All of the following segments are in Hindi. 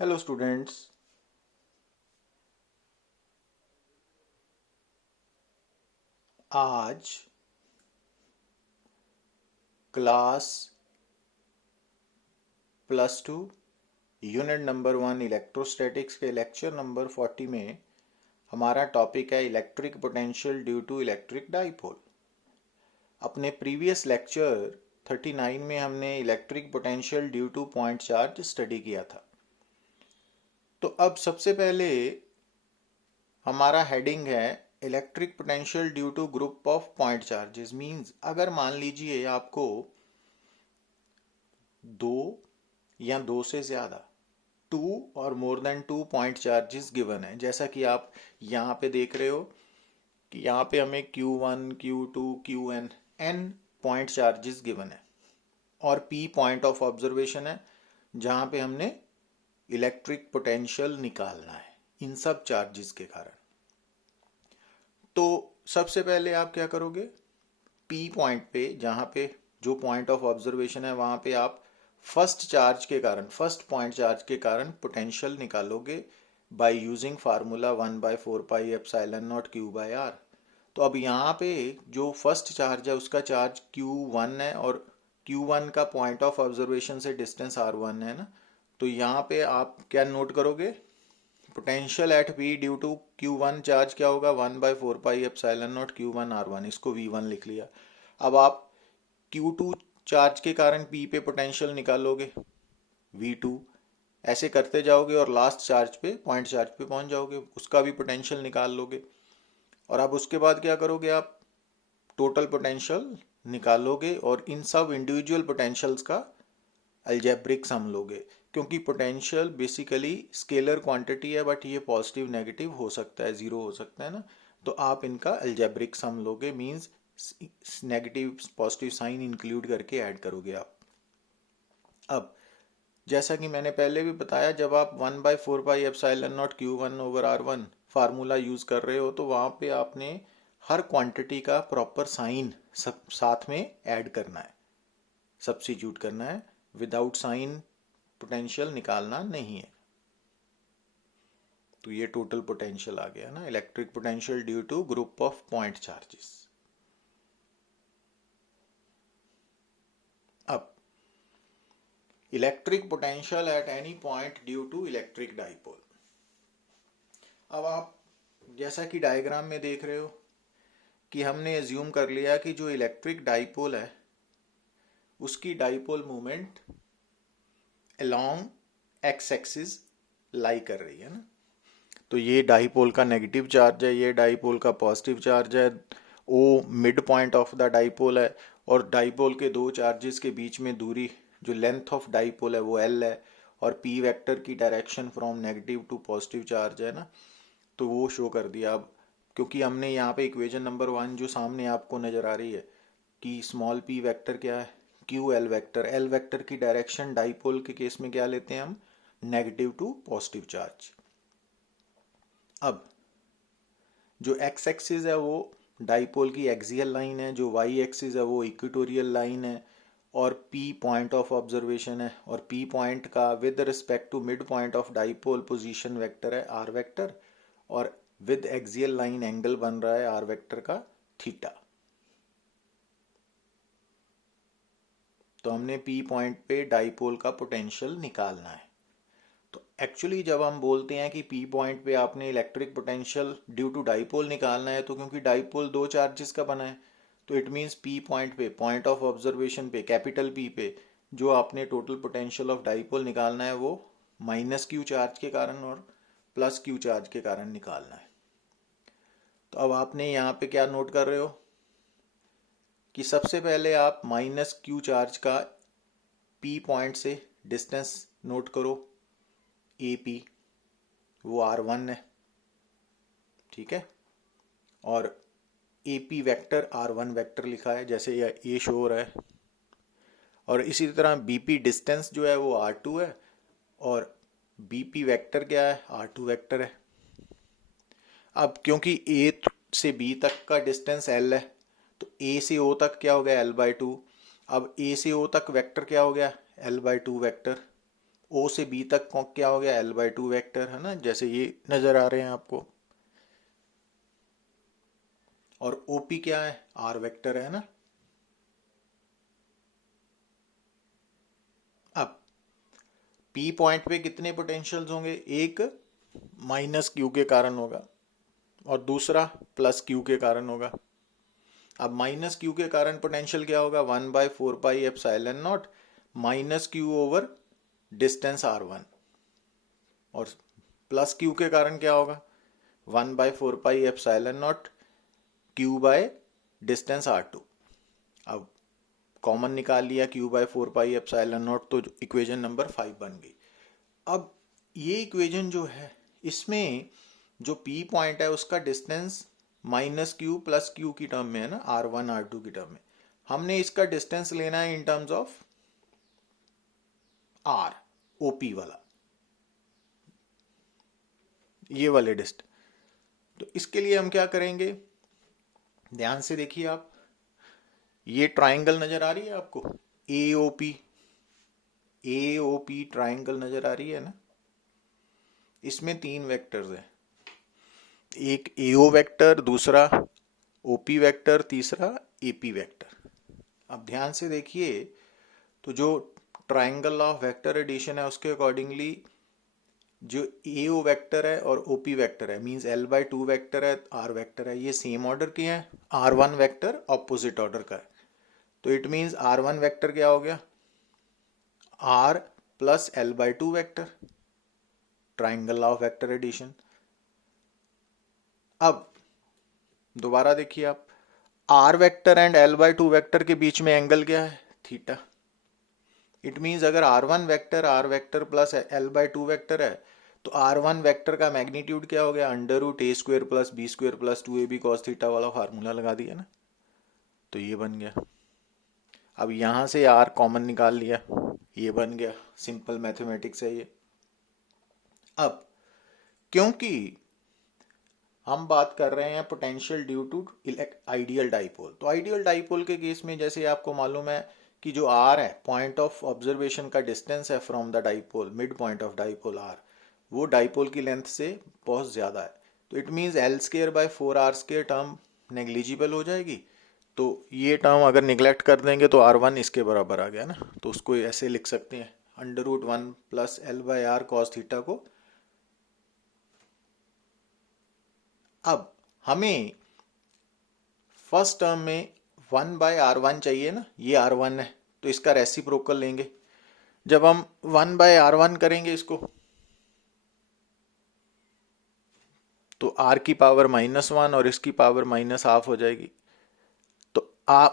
Hello students. आज क्लास +2 यूनिट नंबर 1 इलेक्ट्रोस्टैटिक्स के लेक्चर नंबर 40 में हमारा टॉपिक है electric potential due to electric dipole. अपने प्रीवियस लेक्चर 39 में हमने electric potential due to point charge study किया था। तो अब सबसे पहले हमारा हेडिंग है electric potential due to group of point charges. Means अगर मान लीजिए आपको दो या दो से ज़्यादा टू और more than two point charges given है, जैसा कि आप यहाँ पे देख रहे हो कि यहाँ पे हमें Q1 Q2 Qn n point charges given है और P पॉइंट ऑफ ऑब्जर्वेशन है जहाँ पे हमने इलेक्ट्रिक पोटेंशियल निकालना है इन सब चार्जेस के कारण। तो सबसे पहले आप क्या करोगे, P पॉइंट पे जहाँ पे जो पॉइंट ऑफ ऑब्जर्वेशन है वहाँ पे आप फर्स्ट पॉइंट चार्ज के कारण पोटेंशियल निकालोगे बाय यूजिंग फार्मूला 1/4πε0 Q/r। तो अब यहाँ पे जो फर्स्ट चार्ज है उसका चार्ज Q1 है और Q1 का पॉइंट ऑफ ऑब्जर्वेशन से डिस्टेंस R1 है ना। तो यहाँ पे आप क्या नोट करोगे, potential at P due to Q1 charge क्या होगा 1/4πε0 Q1R1, इसको V1 लिख लिया। अब आप Q2 चार्ज के कारण P पे पोटेंशियल निकालोगे V2, ऐसे करते जाओगे और लास्ट चार्ज पे पॉइंट चार्ज पे पहुंच जाओगे, उसका भी पोटेंशियल निकाल लोगे। और अब उसके बाद क्या करोगे, आप टोटल पोटेंशियल निकालोगे और इन सब इंडिविजुअल पोटेंशियल्स का अलजेब्रिक सम लोगे, क्योंकि पोटेंशियल बेसिकली स्केलर क्वांटिटी है बट ये पॉजिटिव नेगेटिव हो सकता है, जीरो हो सकता है ना। तो आप इनका अलजेब्रिक सम लोगे, means negative positive sign include करके ऐड करोगे आप। अब जैसा कि मैंने पहले भी बताया, जब आप 1/4πε0 Q1/R1 फार्मूला यूज कर रहे हो तो वहां पे आपने हर क्वांटिटी का प्रॉपर साइन सब साथ में ऐड करना है, सब्स्टिट्यूट करना है। विदाउट साइन पोटेंशियल निकालना नहीं है। तो ये टोटल पोटेंशियल आ गया ना, electric potential due to group of point charges. अब electric potential at any point due to electric dipole. अब आप जैसा कि डायग्राम में देख रहे हो कि हमने एज्यूम कर लिया कि जो इलेक्ट्रिक डाइपोल है उसकी dipole movement along x axis लाई कर रही है ना। तो ये डाइपोल का नेगेटिव चार्ज है, ये डाइपोल का पॉजिटिव चार्ज है, O mid point of the dipole है और डाइपोल के दो चार्जेस के बीच में दूरी जो लेंथ ऑफ डाइपोल है वो एल है और पी वेक्टर की direction from negative to positive charge है ना। तो वो शो कर दिया। अब क्योंकि हमने यहाँ पे इक्वेशन नंबर 1 जो सामने आपको नज़र आ रही है कि स्मॉल पी वेक्टर क्या है, Q L vector, L vector की डायरेक्शन डाइपोल के केस में क्या लेते हैं हम, नेगेटिव टू पॉजिटिव चार्ज। अब जो एक्स एक्सिस है वो डाइपोल की एक्सियल लाइन है, जो वाई एक्सिस है वो इक्वेटोरियल लाइन है और पी पॉइंट ऑफ ऑब्जर्वेशन है और पी पॉइंट का with respect to mid point of dipole position vector है आर वेक्टर और विद एक्सियल लाइन एंगल बन रहा है आर वेक्टर का थीटा। तो हमने पी पॉइंट पे डाइपोल का पोटेंशियल निकालना है। तो एक्चुअली जब हम बोलते हैं कि पी पॉइंट पे आपने electric potential due to dipole निकालना है, तो क्योंकि डाइपोल दो चार्जेस का बना है तो इट मीन्स पी पॉइंट पे, पॉइंट ऑफ ऑब्जर्वेशन पे, कैपिटल पी पे जो आपने टोटल पोटेंशियल ऑफ डाइपोल निकालना है वो माइनस क्यू चार्ज के कारण और प्लस क्यू चार्ज के कारण निकालना है। तो अब आपने यहाँ पे क्या नोट कर रहे हो कि सबसे पहले आप माइनस क्यू चार्ज का पी पॉइंट से डिस्टेंस नोट करो, ए पी वो R1 है, ठीक है, और A P vector R1 vector लिखा है जैसे ये शो हो रहा है। और इसी तरह बी पी डिस्टेंस जो है वो R2 है और बी पी वैक्टर क्या है, R2 वैक्टर है। अब क्योंकि ए से बी तक का डिस्टेंस L है तो ए से ओ तक क्या हो गया L/2। अब ए से ओ तक वेक्टर क्या हो गया L/2 वेक्टर, ओ से बी तक क्या हो गया, L/2 वेक्टर है ना, जैसे ये नजर आ रहे हैं आपको। और OP क्या है, R वेक्टर है ना। अब P पॉइंट पे कितने पोटेंशियल्स होंगे, एक माइनस क्यू के कारण होगा और दूसरा प्लस क्यू के कारण होगा। अब माइनस क्यू के कारण पोटेंशियल क्या होगा, 1/4πε0 minus Q over distance R1। और प्लस क्यू के कारण क्या होगा, 1/4πε0 क्यू बाय डिस्टेंस R2। अब कॉमन निकाल लिया Q/4πε0, तो इक्वेशन नंबर 5 बन गई। अब ये इक्वेशन जो है, इसमें जो P पॉइंट है उसका distance minus Q plus Q की टर्म में है ना, R1 R2 की टर्म में। हमने इसका डिस्टेंस लेना है in terms of R, OP वाला, ये वाले डिस्टेंस। तो इसके लिए हम क्या करेंगे, ध्यान से देखिए आप, ये ट्राइंगल नजर आ रही है आपको, AOP, AOP ट्राइंगल नजर आ रही है ना। इसमें 3 वेक्टर्स हैं, एक AO वेक्टर, दूसरा OP वेक्टर, तीसरा AP वेक्टर। अब ध्यान से देखिए, तो जो ट्राइंगल ऑफ वेक्टर एडिशन है उसके अकॉर्डिंगली जो AO वेक्टर है और OP वेक्टर है, मींस L/2 वेक्टर है, R वेक्टर है, ये सेम ऑर्डर के हैं। R1 वेक्टर ऑपोजिट ऑर्डर का है, तो इट मींस R1 वेक्टर क्या हो गया, R plus L/2 vector, triangle of vector addition. अब दोबारा देखिए आप, R vector and L/2 vector के बीच में एंगल क्या है, थीटा। इट मींस अगर R1 vector R vector plus L/2 vector है, तो R1 वेक्टर का मैग्नीट्यूड क्या हो गया, √a² plus b² plus 2ab cos theta वाला फार्मूला लगा दिया ना, तो ये बन गया। अब यहां से R कॉमन निकाल लिया, ये बन गया, सिंपल मैथमेटिक्स है ये। अब क्योंकि हम बात कर रहे हैं potential due to ideal dipole, तो आइडियल डाइपोल के केस में जैसे आपको मालूम है कि जो R है, पॉइंट ऑफ ऑब्जर्वेशन का डिस्टेंस है from the dipole, mid point of dipole R, वो डाइपोल की लेंथ से बहुत ज्यादा है। तो it means L²/4R² term negligible हो जाएगी। तो ये टर्म अगर निगलेक्ट कर देंगे तो R1 इसके बराबर आ गया ना, तो उसको ऐसे लिख सकते हैं, √1 प्लस L/R cos थीटा को। अब हमें फर्स्ट टर्म में 1/R1 चाहिए ना, ये R1 है, तो इसका रेसिप्रोकल लेंगे। जब हम 1/R1 करेंगे इसको, तो R की पावर -1 और इसकी पावर -½ हो जाएगी। तो R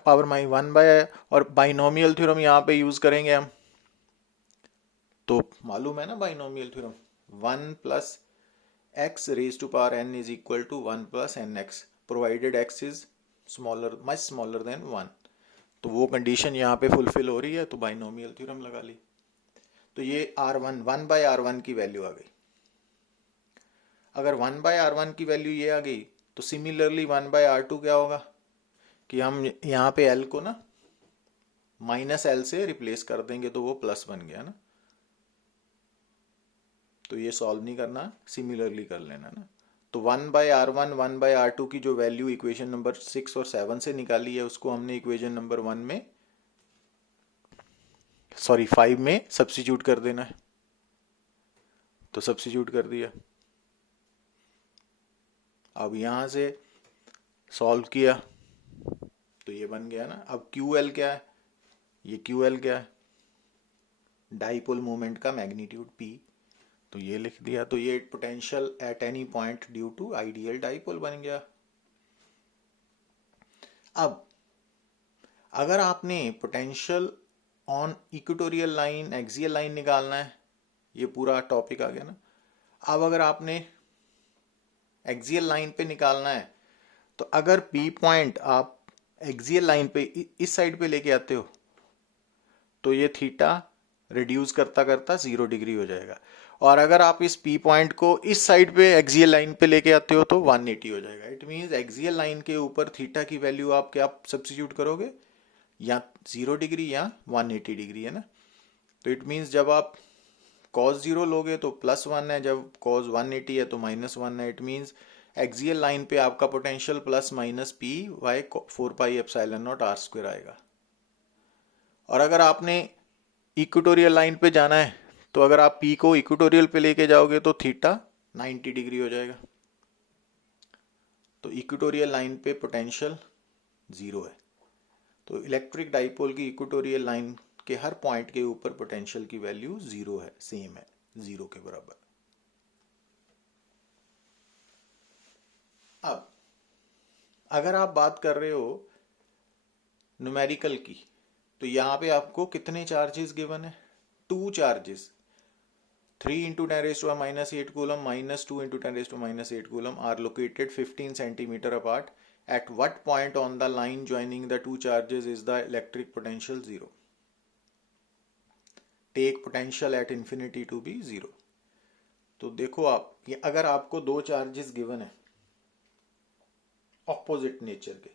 पावर 1/, और बाइनोमियल थ्योरम यहाँ पे यूज करेंगे हम, तो मालूम है ना binomial theorem, 1 plus x raised to power n is equal to 1 plus nx provided x is much smaller than 1। तो वो कंडीशन यहाँ पे फुलफिल हो रही है, तो बाइनोमियल थ्योरम लगा ली। तो ये R1 1/R1 की वैल्यू आ गई। अगर 1/R1 की वैल्यू ये आ गई, तो सिमिलरली 1/R2 क्या होगा कि हम यहाँ पे L को ना -L से रिप्लेस कर देंगे, तो वो प्लस बन गया ना। तो ये सॉल्व नहीं करना, सिमिलरली कर लेना ना। तो 1/R1 1/R2 की जो वैल्यू इक्वेशन नंबर 6 और 7 से निकाली है, उसको हमने इक्वेशन नंबर 5 में सब्स्टिट्यूट कर देना है। तो सब्स्टिट्यूट कर दिया। अब यहां से सॉल्व किया तो ये बन गया ना। अब QL क्या है, ये QL क्या है, डाइपोल मोमेंट का मैग्नीट्यूड P, तो ये लिख दिया। तो ये potential at any point due to ideal dipole बन गया। अब अगर आपने potential on equatorial line, axial line निकालना है, ये पूरा टॉपिक आ गया ना। अब अगर आपने एक्सियल लाइन पे निकालना है, तो अगर P पॉइंट आप एक्सियल लाइन पे इस साइड पे लेके आते हो, तो ये थीटा रिड्यूस करता करता 0 डिग्री हो जाएगा। और अगर आप इस P पॉइंट को इस साइड पे एक्सियल लाइन पे लेके आते हो, तो 180 हो जाएगा। इट मींस एक्सियल लाइन के ऊपर थीटा की वैल्यू आप क्या सब्स्टिट्यूट करोगे, या 0 डिग्री या 180 डिग्री, है ना। तो इट मीन्स जब आप cos 0 लोगे तो +1 है, जब cos 180 है तो -1 है। इट मीन्स एक्सियल लाइन पे आपका potential plus minus P by 4πε0r² आएगा। और अगर आपने इक्वेटोरियल लाइन पे जाना है तो अगर आप पी को इक्वेटोरियल पे लेके जाओगे तो थीटा 90 डिग्री हो जाएगा। तो इक्वेटोरियल लाइन पे पोटेंशियल 0 है। तो इलेक्ट्रिक डाइपोल की इक्वेटोरियल लाइन के हर पॉइंट के ऊपर पोटेंशियल की वैल्यू 0 है, सेम है, 0 के बराबर। अब अगर आप बात कर रहे हो न्यूमेरिकल की, तो यहां पे आपको कितने चार्जेस गिवन है? 2 charges, 3 × 10⁻⁸ coulomb -2 × 10⁻⁸ coulomb are located 15 cm apart. At what point on the line joining the two charges is the electric potential 0? Take potential at infinity to be 0. तो देखो आप, ये अगर आपको दो चार्जेस गिवन है ऑपोजिट नेचर के,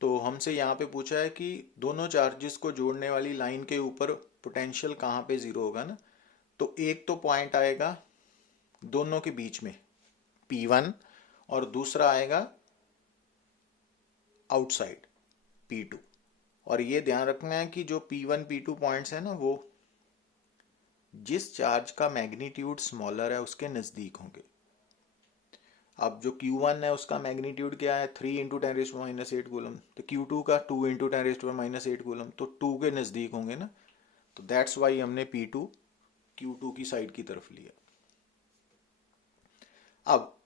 तो हमसे यहाँ पे पूछा है कि दोनों चार्जेस को जोड़ने वाली लाइन के ऊपर पोटेंशियल कहाँ पे 0 होगा ना। तो एक तो पॉइंट आएगा दोनों के बीच में P1 और दूसरा आएगा आउटसाइड P2। और ये ध्यान रखना है कि जो P1 P2 पॉइंट्स है ना, वो जिस चार्ज का मैग्नीट्यूड स्मॉलर है उसके नजदीक होंगे। अब जो Q1 है उसका मैग्नीट्यूड क्या है? 3 × 10⁻⁸ कूलम। तो Q2 का 2 × 10⁻⁸ कूलम, तो 2 के नजदीक होंगे ना। तो दैट्स वाई हमने P2 Q2 की साइड की तरफ लिया। अब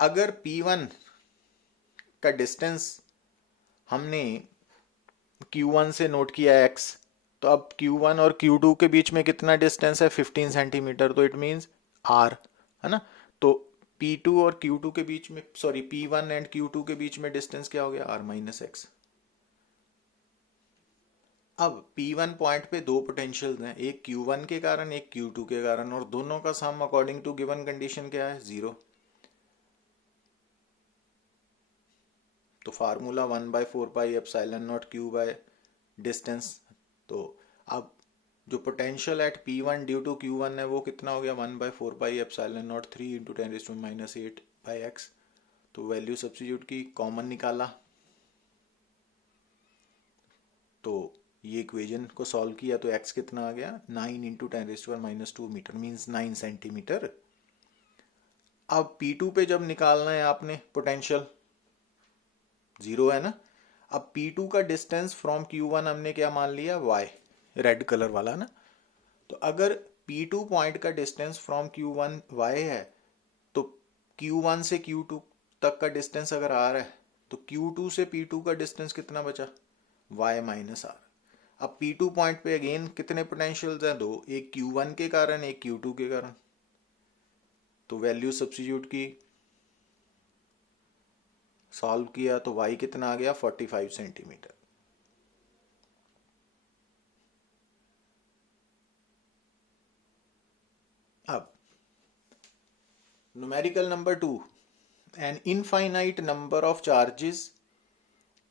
अगर P1 का डिस्टेंस हमने Q1 से नोट किया x, तो अब Q1 और Q2 के बीच में कितना डिस्टेंस है? 15 सेंटीमीटर। तो इट मीन्स r, है ना। तो P2 और Q2 के बीच में, सॉरी P1 एंड Q2 के बीच में डिस्टेंस क्या हो गया? r - x। अब P1 पॉइंट पे दो पोटेंशियल्स हैं, एक Q1 के कारण एक Q2 के कारण, और दोनों का सम अकॉर्डिंग टू गिवन कंडीशन क्या है? 0। तो फार्मूला 1/4πε0 q बाय डिस्टेंस। तो अब जो potential at P1 due to Q1 है वो कितना हो गया? 1/4πε0 3 × 10⁻⁸/x। तो वैल्यू सब्स्टिट्यूट की, कॉमन निकाला, तो ये इक्वेशन को सॉल्व किया तो x कितना आ गया? 9 × 10⁻² मीटर, मीन्स 9 सेंटीमीटर। अब P2 पे जब निकालना है आपने पोटेंशियल, 0 है ना। अब P2 का डिस्टेंस फ्रॉम Q1 हमने क्या मान लिया? y, रेड कलर वाला ना। तो अगर P2 पॉइंट का डिस्टेंस फ्रॉम Q1 y है, तो Q1 से Q2 तक का डिस्टेंस अगर r है, तो Q2 से P2 का डिस्टेंस कितना बचा? y - r। अब P2 पॉइंट पे अगेन कितने पोटेंशियल्स हैं? दो, एक Q1 के कारण एक Q2 के कारण। तो वैल्यू सब्स्टिट्यूट की, सॉल्व किया तो y कितना आ गया? 45 सेंटीमीटर। अब numerical number 2, an infinite number of charges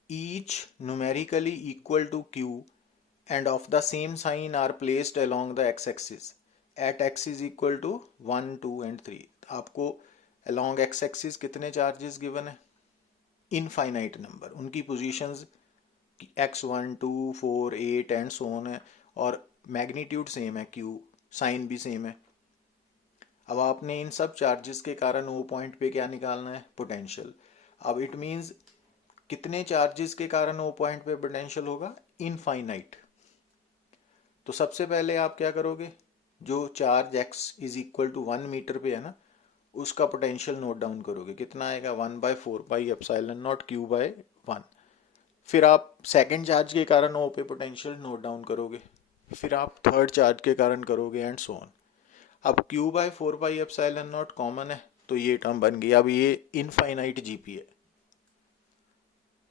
each numerically equal to q and of the same sign are placed along the x-axis at x is equal to 1, 2 and 3। आपको along x-axis कितने चार्जेस गिवन है? इनफाइनाइट नंबर, उनकी positions x1, 2, 4, 8 and so on है, और मैग्नीट्यूड सेम है, q साइन भी सेम है। अब आपने इन सब चार्जेस के कारण वो पॉइंट पे क्या निकालना है? पोटेंशियल। अब इट मीन्स कितने चार्जेस के कारण वो पॉइंट पे पोटेंशियल होगा? इनफाइनाइट। तो सबसे पहले आप क्या करोगे? जो charge x is equal to 1 metre पे है ना, उसका पोटेंशियल नोट डाउन करोगे। कितना आएगा? 1/4πε0 q/1। फिर आप सेकंड चार्ज के कारण ओ पे पोटेंशियल नोट डाउन करोगे, फिर आप थर्ड चार्ज के कारण करोगे एंड सो ऑन। अब q/4πε0 कॉमन है तो ये टर्म बन गई। अब ये इनफाइनाइट जीपी है,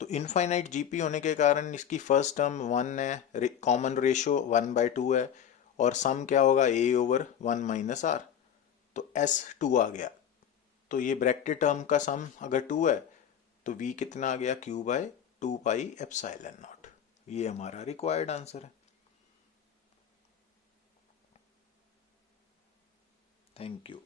तो इनफाइनाइट जीपी होने के कारण इसकी फर्स्ट टर्म 1 है, कॉमन रेशो 1/2 है, और सम क्या होगा? a/1 - r। तो s2 आ गया। तो ये ब्रैकेट टर्म का सम अगर 2 है तो v कितना आ गया? q/2πε0। ये हमारा रिक्वायर्ड आंसर है। Thank you.